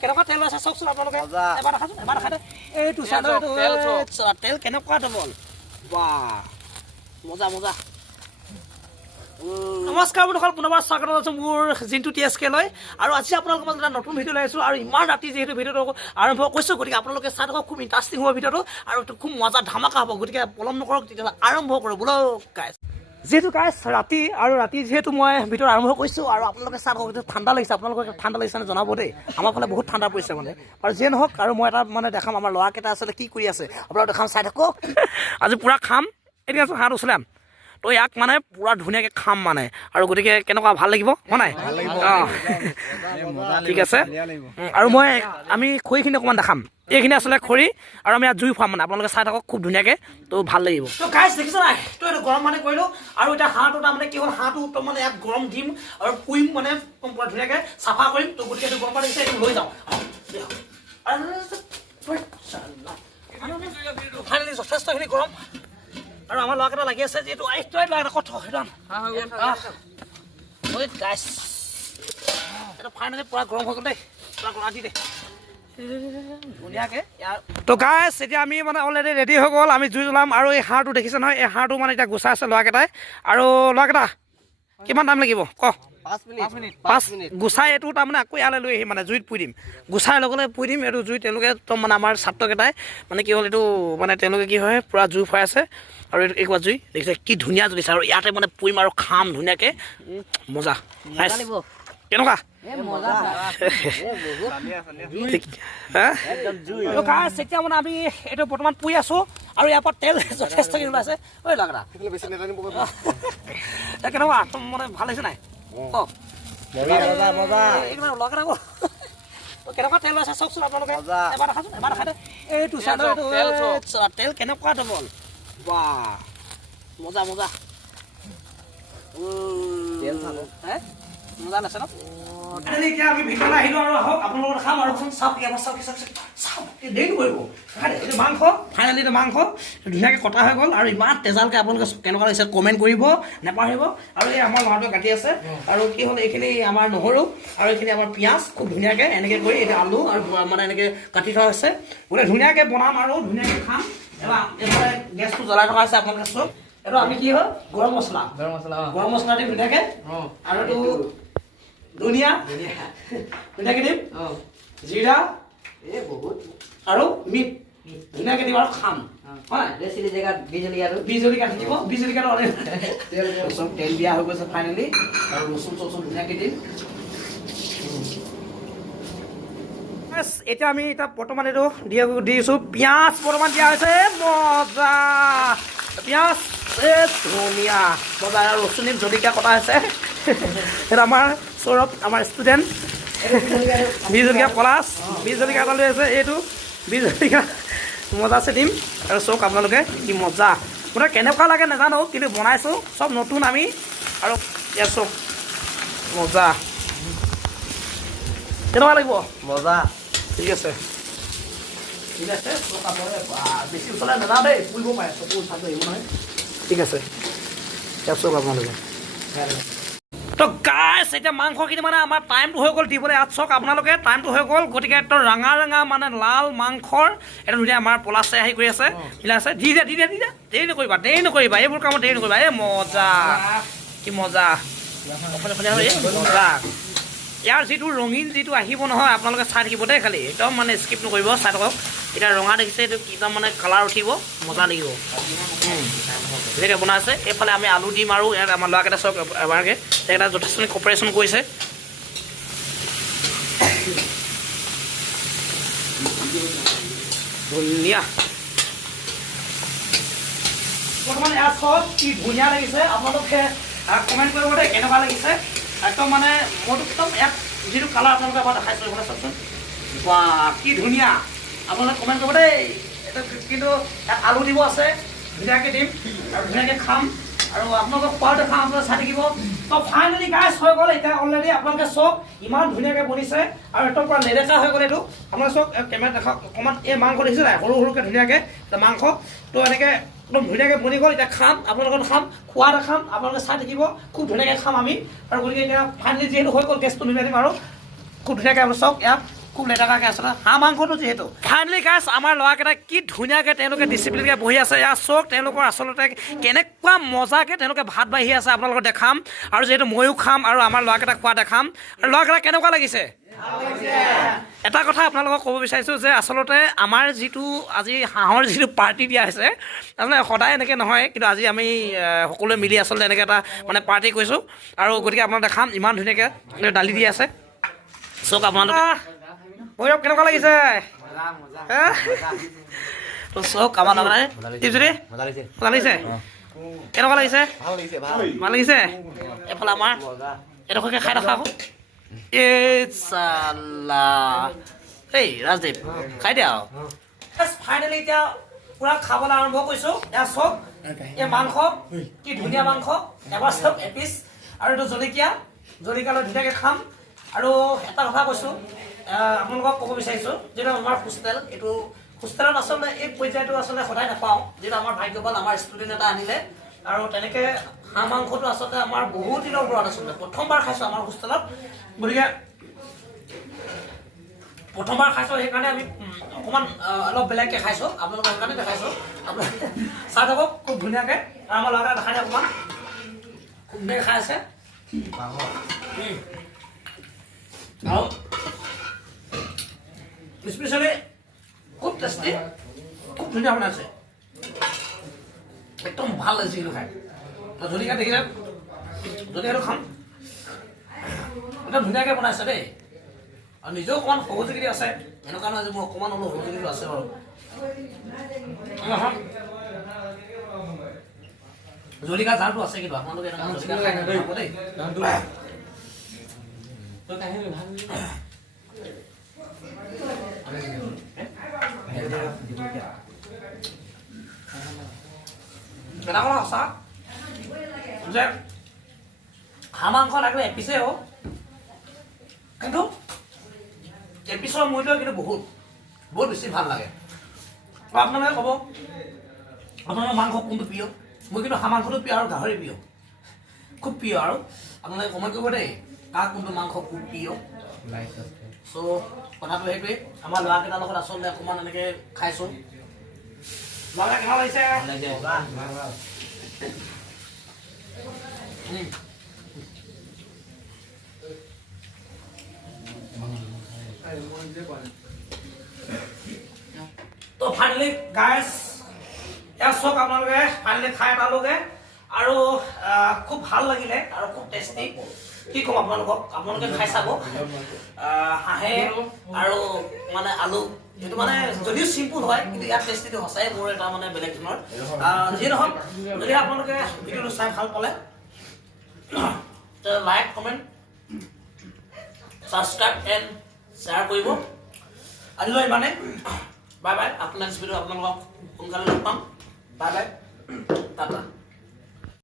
কেনেকুৱা তেল আছে চাওকচোন আপোনালোকে এবাৰ দেখাচোন এবাৰ দেখাই এইটো চাইড তেল কেনেকুৱা ডবল বাহ মজা মজা নমস্কাৰ বন্ধুসকল পুনৰবাৰ স্বাগতম জনাইছোঁ মোৰ জিন্তু TSK লৈ আৰু আজি আপোনালোকৰ মাজত এটা নতুন ভিডিঅ' লৈ আহিছোঁ আৰু ইমান ৰাতি যিহেতু ভিডিঅ'টো আৰম্ভ কৰিছোঁ গতিকে আপোনালোকে চাই থাকক খুব ইণ্টাৰেষ্টিং হ'ব ভিডিঅ'টো আৰু খুব মজা ধামাকা হ'ব গতিকে পলম নকৰক তেতিয়াহ'লে আৰম্ভ কৰোঁ বোলো গাইছ যিহেতু গাইছ ৰাতি যিহেতু মই ভিডিঅ' আৰম্ভ কৰিছোঁ আৰু আপোনালোকে চাই থাকক ঠাণ্ডা লাগিছে আপোনালোকক ঠাণ্ডা লাগিছেনে জনাব দেই আমাৰ ফালে বহুত ঠাণ্ডা পৰিছে মানে আৰু যিয়ে নহওক আৰু মই এটা মানে দেখাম আমাৰ ল'ৰাকেইটা আচলতে কি কৰি আছে আপোনালোকে দেখাম চাই থাকক আজি পূৰা খাম এতিয়া হাত উচলাম তো ইয়াক মানে পূৰা ধুনীয়াকৈ খাম মানে আৰু গতিকে কেনেকুৱা ভাল লাগিব হয় নাই অঁ ঠিক আছে আৰু আমি খৰিখিনি অকণমান দেখাম এইখিনি আচলতে খৰি আৰু আমি ইয়াত জুই খুৱাম মানে আপোনালোকে চাই থাকক খুব ধুনীয়াকৈ তো ভাল লাগিব তো গাইছ দেখিছ নাই তো এইটো গৰম মানে কৰিলোঁ আৰু এতিয়া হাঁহটো তাৰমানে কি হ'ল হাঁহটো তো মানে ইয়াত গৰম দিম আৰু পুৰিম মানে পূৰা ধুনীয়াকৈ চাফা কৰিম তো গতিকে এইটো গৰম পানী দিছে এইটো লৈ যাওঁ ফাইনেলি যথেষ্টখিনি গৰম আৰু আমাৰ ল'ৰাকেইটা লাগি আছে যিহেতু ফাইনেলি পূৰা গৰম হৈ গ'ল দেই পূৰা গৰম দি দে ধুনীয়াকৈ তো গাইছ এতিয়া আমি মানে অলৰেডি ৰেডি হৈ গ'ল আমি জুই জ্বলাম আৰু এই হাঁহটো দেখিছে নহয় এই হাঁহটো মানে এতিয়া গুচাই আছে ল'ৰাকেইটাই আৰু ল'ৰাকেইটা কিমান টাইম লাগিব ক 5 মিনিট গুচাই এইটো তাৰমানে আকৌ ইয়ালৈ লৈ আহিম মানে জুইত পুৰি দিম গুচাই লগে পুৰি দিম এইটো জুই তেওঁলোকে একদম মানে আমাৰ ছাত্ৰকেইটাই মানে কি হ'ল এইটো মানে তেওঁলোকে কি হয় পূৰা জুই ফুৱাই আছে আৰু এইটো একোৱা জুই দেখিছে কি ধুনীয়া জ্বলিছে আৰু ইয়াতে মানে পুৰিম আৰু খাম ধুনীয়াকৈ মজা কেনেকুৱা এতিয়া মানে আমি এইটো বৰ্তমান পুৰি আছোঁ আৰু ইয়াৰ পৰা তেল যথেষ্টখিনি ওলাইছে ঐ লগা কেনেকুৱা মানে ভাল হৈছে নাই কেনেকুৱা তেল আছে চাওকচোন আপোনালোকে এবাৰ দেখাচোন এবাৰ দেখাই এইটো চাইড তেল কেনেকুৱা ডবল বাহ মজা মজা মজা আছে ন এতিয়া আমি ভিতৰলৈ আহিলোঁ আৰু আহক আপোনালোকৰ খাম আৰু চাওক দেৰি কৰিব এইটো মাংস ফাইনেলি এইটো মাংস ধুনীয়াকৈ কটা হৈ গ'ল আৰু ইমান তেজালকৈ আপোনালোকে কেনেকুৱা লাগিছে কমেণ্ট কৰিব নেপাহৰিব আৰু এই আমাৰ ল'ৰাটোৱে কাটি আছে আৰু কি হ'ল এইখিনি আমাৰ নহৰু আৰু এইখিনি আমাৰ পিঁয়াজ খুব ধুনীয়াকৈ এনেকৈ কৰি এতিয়া আলু আৰু মানে এনেকৈ কাটি থোৱা হৈছে গোটেই ধুনীয়াকৈ বনাম আৰু ধুনীয়াকৈ খাম এইফালে গেছটো জ্বলাই থকা হৈছে আপোনালোকে চব এইটো আমি কি হ'ল গৰম মছলা দি ধুনীয়াকৈ আৰু এইটো ধনিয়া ধুনীয়াকৈ দিম জিৰা আৰু মিট ধুনীয়াকৈ দিম আৰু খাম হয় বিজলকীয়া থাকিব বিজলকীয়াটো তেল দিয়া হৈ গৈছে ফাইনেলি আৰু ৰচুন ধুনীয়াকৈ দিম এতিয়া আমি বৰ্তমান এইটো দিছোঁ পিঁয়াজ বৰ্তমান দিয়া হৈছে মজা পিঁয়াজ ধনিয়া মজা আৰু ৰচুন দিম জলকীয়া কটা হৈছে সেইটো আমাৰ সৌৰভ আমাৰ ষ্টুডেণ্ট বিজলকীয়া পলাছ বিজলকীয়া এটা লৈ আছে এইটো বিজলকীয়া মজা আছে দিম আৰু চাওক আপোনালোকে কি মজা মুঠতে কেনেকুৱা লাগে নাজানো কিন্তু বনাইছোঁ চব নতুন আমি আৰু ইয়াত চাওক মজা কেনেকুৱা লাগিব মজা ঠিক আছে বেছি ওচৰলৈ নাযাওঁ দেই পুৰিব পাৰে চকু চাকু আহিব নহয় ঠিক আছে ইয়াত চাওক আপোনালোকে তো গাইছ এতিয়া মাংসখিনি মানে আমাৰ টাইমটো হৈ গ'ল দিবলৈ ইয়াত চাওক আপোনালোকে টাইমটো হৈ গ'ল গতিকে একদম ৰঙা মানে লাল মাংসৰ এটা ধুনীয়া আমাৰ পলাছে আহি কৰি আছে মিলাই আছে দি দিয়া দেৰি নকৰিবা এইবোৰ কামত দেৰি নকৰিবা এই মজা কি মজা মজা ইয়াৰ যিটো ৰঙীন যিটো আহিব নহয় আপোনালোকে চাই থাকিব দেই খালি একদম মানে স্কিপ নকৰিব চাই থাকক এতিয়া ৰঙা দেখিছে এইটো একদম মানে কালাৰ উঠিব মজা লাগিব ধুনীয়াকৈ বনাই আছে এইফালে আমি আলু দিম আৰু ইয়াত আমাৰ ল'ৰাকেইটা চাওক এবাৰকৈ তেখেতে যথেষ্টখিনি কপাৰেশ্যন কৰিছে ধুনীয়া বৰ্তমান ইয়াত চাওক কি ধুনীয়া লাগিছে আপোনালোকে কমেণ্ট কৰিব দেই কেনেকুৱা লাগিছে একদম মানে মইতো একদম ইয়াত যিটো কালাৰ আপোনালোকে এবাৰ দেখাইছোঁ এইফালে চাওকচোন বা কি ধুনীয়া আপোনালোকে কমেণ্ট কৰিব দেই এইটো কিন্তু ইয়াত আলু দিব আছে ধুনীয়াকৈ দিম আৰু ধুনীয়াকৈ খাম আৰু আপোনালোকক খোৱাও দেখাম আপোনালোকে চাই থাকিব তো ফাইনেলি গাইছ হৈ গ'ল এতিয়া অলৰেডি আপোনালোকে চাওক ইমান ধুনীয়াকৈ বনিছে আৰু একদম পূৰা নেদেখা হৈ গ'ল এইটো আপোনালোকে চাওক কেমেৰাত দেখাওক অকণমান এই মাংস দেখিছে নাই সৰুকৈ ধুনীয়াকৈ মাংস তো এনেকৈ একদম ধুনীয়াকৈ বনি গ'ল এতিয়া খাম আপোনালোকক খাম খোৱা দেখাম আপোনালোকে চাই থাকিব খুব ধুনীয়াকৈ খাম আমি আৰু গতিকে এতিয়া ফাইনেলি যিহেতু হৈ গ'ল গেছটো মিলাই দিম আৰু খুব ধুনীয়াকৈ আপুনি চাওক ইয়াত খুব লেতেৰাকৈ আছিলে হাঁহ মাংসটো যিহেতু ফাইনেলি গাইছ আমাৰ ল'ৰাকেইটা কি ধুনীয়াকৈ তেওঁলোকে ডিচিপ্লিনকৈ বহি আছে ইয়াৰ চাওক তেওঁলোকৰ আচলতে কেনেকুৱা মজাকৈ তেওঁলোকে ভাত বাঢ়ি আছে আপোনালোকক দেখাম আৰু যিহেতু ময়ো খাম আৰু আমাৰ ল'ৰাকেইটা খোৱা দেখাম আৰু ল'ৰাকেইটা কেনেকুৱা লাগিছে এটা কথা আপোনালোকক ক'ব বিচাৰিছোঁ যে আচলতে আমাৰ যিটো আজি হাঁহৰ যিটো পাৰ্টি দিয়া হৈছে তাৰমানে সদায় এনেকৈ নহয় কিন্তু আজি আমি সকলোৱে মিলি আচলতে এনেকৈ এটা মানে পাৰ্টি কৰিছোঁ আৰু গতিকে আপোনালোক দেখাম ইমান ধুনীয়াকৈ দালি দি আছে চাওক আপোনালোক ভৈৰৱ কেনেকুৱা লাগিছে তো চাওক আমাৰ লগতে টিপজুৰি মজা লাগিছে কেনেকুৱা লাগিছে ভাল লাগিছে এইফালে আমাৰ এডোখৰকৈ খাই দেখা আকৌ এই চালা এই ৰাজদীপ খাই দিয়া ফাইনেলি এতিয়া পূৰা খাবলৈ আৰম্ভ কৰিছোঁ এয়া চাওক এই মাংস কি ধুনীয়া মাংস এবাৰ চাওক এপিচ আৰু এইটো জলকীয়া লৈ ধুনীয়াকৈ খাম আৰু এটা কথা কৈছোঁ আপোনালোকক ক'ব বিচাৰিছোঁ যিটো আমাৰ হোষ্টেল এইটো হোষ্টেলত আচলতে এই পৰ্যায়টো আচলতে সদায় নাপাওঁ যিটো আমাৰ ভাগ্যৱান আমাৰ ষ্টুডেণ্ট এটা আনিলে আৰু তেনেকৈ হাঁহ মাংসটো আচলতে আমাৰ বহুত দিনৰ ওপৰত আচলতে প্ৰথমবাৰ খাইছোঁ আমাৰ হোষ্টেলত গতিকে প্ৰথমবাৰ খাইছোঁ সেইকাৰণে আমি অকণমান অলপ বেলেগকৈ খাইছোঁ আপোনালোকক সেইকাৰণে দেখাইছোঁ আপোনালোকে চাই থাকক খুব ধুনীয়াকৈ আৰু আমাৰ ল'ৰাকেইটা দেখাই দিয়ে অকণমান খুব ধুনীয়াকৈ খাই আছে আৰু স্পেচিয়েলি খুব টেষ্টি খুব ধুনীয়া বনাইছে একদম ভাল লাগিছে কিন্তু খাই জলকীয়া দেখিলে জলকীয়াটো খাম একদম ধুনীয়াকৈ বনাইছে দেই আৰু নিজেও অকণমান সহযোগী আছে এনেকুৱা নহয় যে মোৰ অকণমান অলপ সহযোগীটো আছে বাৰু জলকীয়া জাৰটো আছে কিন্তু আপোনালোকে এনেকুৱা জলকীয়া খাই নাখাব দেই এটা কথা সঁচা যে হাঁহ মাংস লাগিলে এপিচেই হওক কিন্তু এপিচৰ মূল্য কিন্তু বহুত বেছি ভাল লাগে আপোনালোকে ক'ব আপোনালোকৰ মাংস কোনটো প্ৰিয় মই কিন্তু হাঁহ মাংসটো প্ৰিয় আৰু গাহৰি প্ৰিয় খুব প্ৰিয় আৰু আপোনালোকে কমেণ্ট কৰিব দেই কাৰ কোনটো মাংস খুব প্ৰিয় চ' কথাটো সেইটোৱেই আমাৰ ল'ৰাকেইটাৰ লগত আচলতে অকণমান এনেকৈ খাইছোঁ ল'ৰা কেনেকুৱা লাগিছে তো ফাইনেলি গাইজ এয়া চাওক আপোনালোকে ফাইনেলি খাই পালোগে আৰু খুব ভাল লাগিলে আৰু খুব টেষ্টি কি ক'ম আপোনালোকে খাই চাব হাঁহে আৰু মানে আলু এইটো মানে যদিও চিম্পুল হয় কিন্তু ইয়াৰ টেষ্টিটো সঁচাই মোৰ এটা মানে বেলেগ ধৰণৰ যি নহওক যদি আপোনালোকে ভিডিঅ'টো চাই ভাল পালে like comment subscribe and share কৰিব আজিলৈ ইমানে বাই বাই আপোনাৰ নেক্সট ভিডিঅ' আপোনালোকক সোনকালে লগ পাম বাই বাই টাটা